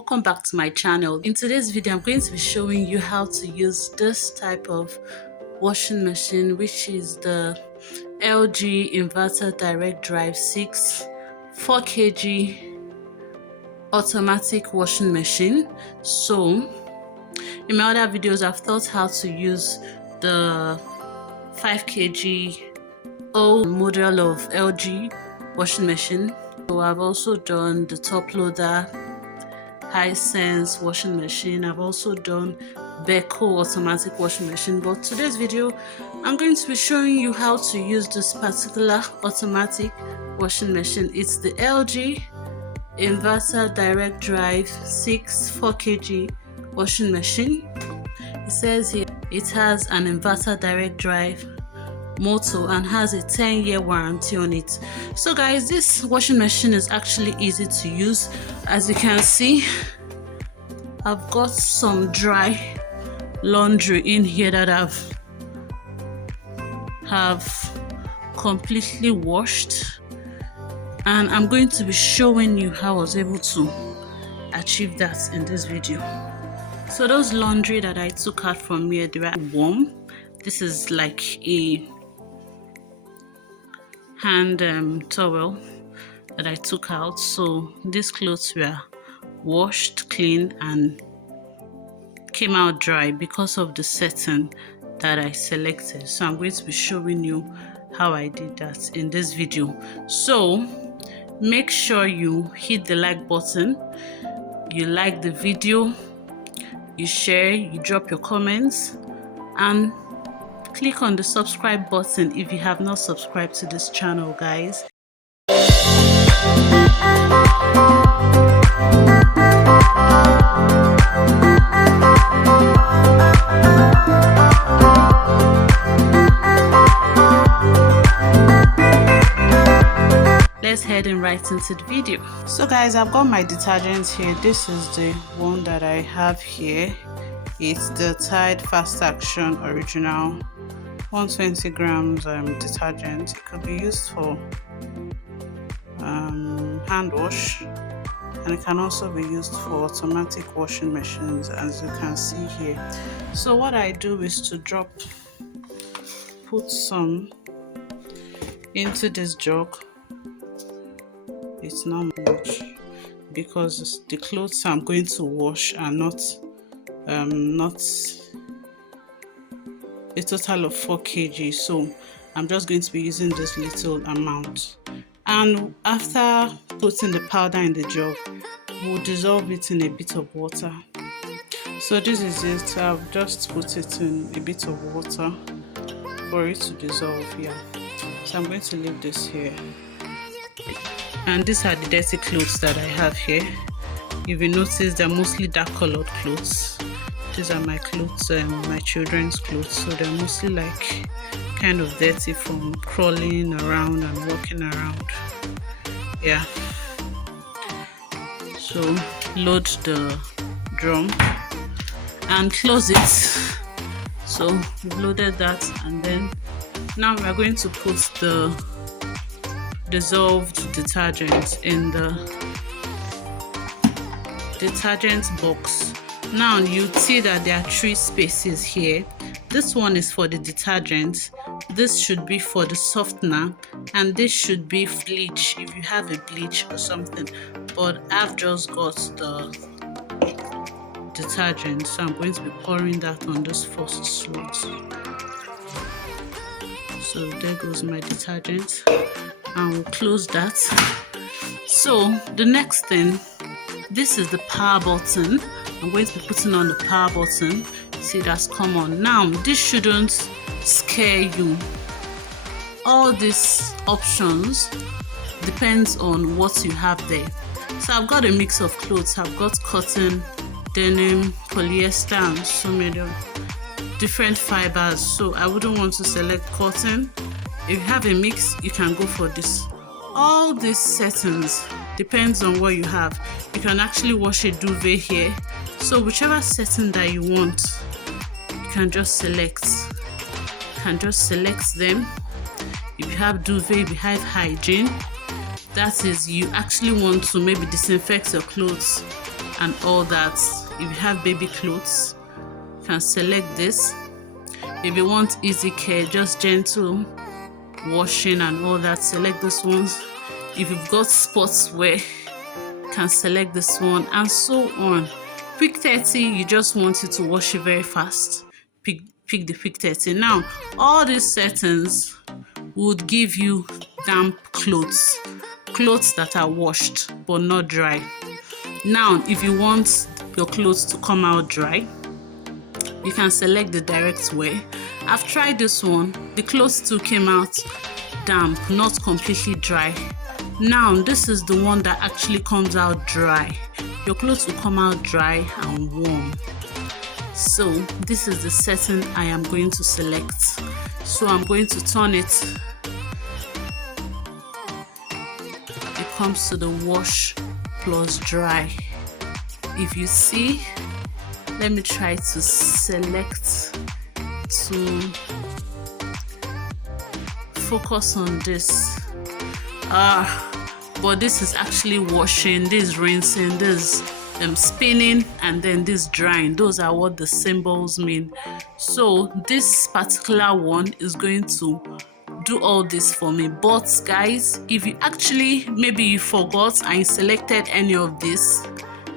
welcome back to my channel. In today's video, I'm going to be showing you how to use this type of washing machine, which is the LG Inverter Direct Drive 6 4 kg automatic washing machine. So in my other videos, I've taught how to use the 5 kg old model of LG washing machine. So I've also done the top loader Hisense washing machine. I've also done Beko automatic washing machine, but today's video I'm going to be showing you how to use this particular automatic washing machine. It's the LG Inverter Direct Drive 6 4 kg washing machine. It says here it has an inverter direct drive motor and has a 10-year warranty on it. So guys, this washing machine is actually easy to use. As you can see, I've got some dry laundry in here that have completely washed, and I'm going to be showing you how I was able to achieve that in this video. So those laundry that I took out from here, they were warm. This is like a hand towel that I took out. So these clothes were washed, clean, and came out dry because of the setting that I selected. So I'm going to be showing you how I did that in this video. So make sure you hit the like button, you like the video, you share, you drop your comments, and click on the subscribe button if you have not subscribed to this channel, guys. Let's head in right into the video. So guys, I've got my detergent here. This is the one that I have here. It's the Tide Fast Action Original 120 grams detergent. It could be used for hand wash, and it can also be used for automatic washing machines, as you can see here. So what I do is to put some into this jug. It's not much because the clothes I'm going to wash are not a total of 4 kg, so I'm just going to be using this little amount. And after putting the powder in the jug, we'll dissolve it in a bit of water. So this is it. I've just put it in a bit of water for it to dissolve here. So I'm going to leave this here. And these are the dirty clothes that I have here. If you notice, they're mostly dark colored clothes. These are my clothes, my children's clothes, so they're mostly like kind of dirty from crawling around and walking around. Yeah. So load the drum and close it. So we've loaded that, and then now we're going to put the dissolved detergent in the detergent box. Now you see that there are 3 spaces here. This one is for the detergent, this should be for the softener, and this should be bleach if you have a bleach or something. But I've just got the detergent, so I'm going to be pouring that on this first slot. So there goes my detergent, and we'll close that. So the next thing, this is the power button. I'm going to be putting on the power button. See, that's come on. Now this shouldn't scare you. All these options depends on what you have there. So I've got a mix of clothes. I've got cotton, denim, polyester, and so many different fibers. So I wouldn't want to select cotton. If you have a mix, you can go for this. All these settings depends on what you have. You can actually wash a duvet here. So whichever setting that you want, you can just select. You can just select them. If you have duvet, if you have hygiene, that is, you actually want to maybe disinfect your clothes and all that. If you have baby clothes, you can select this. If you want easy care, just gentle washing and all that, select this ones. If you've got sportswear, you can select this one, and so on. Quick 30, you just want it to wash it very fast. Pick the quick 30. Now, all these settings would give you damp clothes that are washed but not dry. Now, if you want your clothes to come out dry, you can select the direct wear. I've tried this one. The clothes too came out damp, not completely dry. Now, this is the one that actually comes out dry. Your clothes will come out dry and warm. So this is the setting I am going to select. So I'm going to turn it. It comes to the wash plus dry. If you see, let me try to select to focus on this. But this is actually washing, this rinsing, this spinning, and then this drying. Those are what the symbols mean. So this particular one is going to do all this for me. But guys, if you actually, maybe you forgot and you selected any of this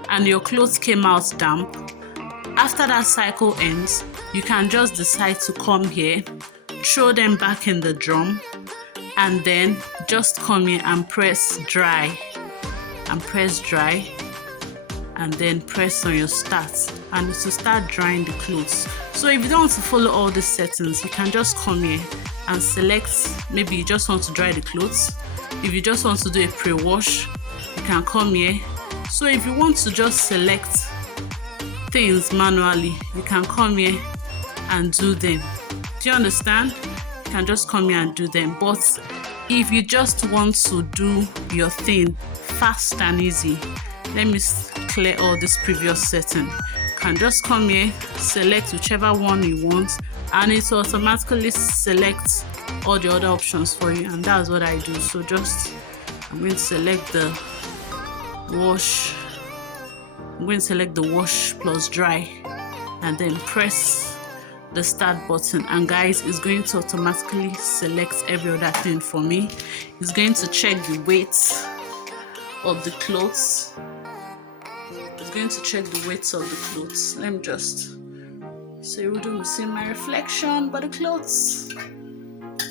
and your clothes came out damp, after that cycle ends, you can just decide to come here, throw them back in the drum, and then just come here and press dry, and then press on your start, and it will start drying the clothes. So if you don't want to follow all these settings, you can just come here and select, maybe you just want to dry the clothes. If you just want to do a pre-wash, you can come here. So if you want to just select things manually, you can come here and do them. Do you understand? You can just come here and do them. But if you just want to do your thing fast and easy, let me clear all this previous setting. You can just come here, select whichever one you want, and it will automatically select all the other options for you, and that's what I do. So I'm going to select the wash. I'm going to select the wash plus dry, and then press the start button, and guys, it's going to automatically select every other thing for me. It's going to check the weight of the clothes. It's going to check the weights of the clothes. Let me just say, we don't see my reflection, but the clothes.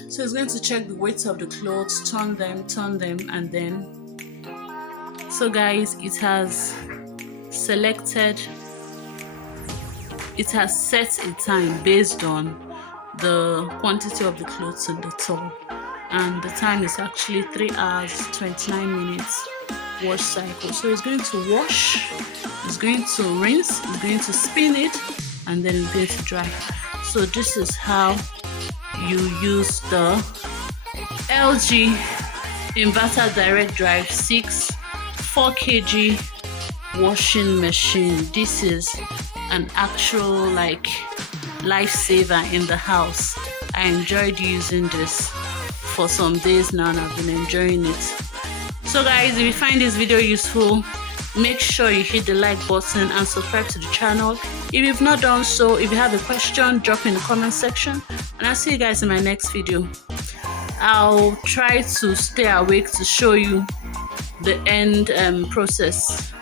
So it's going to check the weights of the clothes, turn them, and then. So guys, it has selected. It has set a time based on the quantity of the clothes in the tub, and the time is actually 3 hours 29 minutes wash cycle. So it's going to wash, it's going to rinse, it's going to spin it, and then it's going to dry. So this is how you use the LG Inverter Direct Drive 6 4 kg washing machine. This is an actual lifesaver in the house. I enjoyed using this for some days now, and I've been enjoying it. So guys, if you find this video useful, make sure you hit the like button and subscribe to the channel if you've not done so. If you have a question, drop in the comment section, and I'll see you guys in my next video. I'll try to stay awake to show you the end process.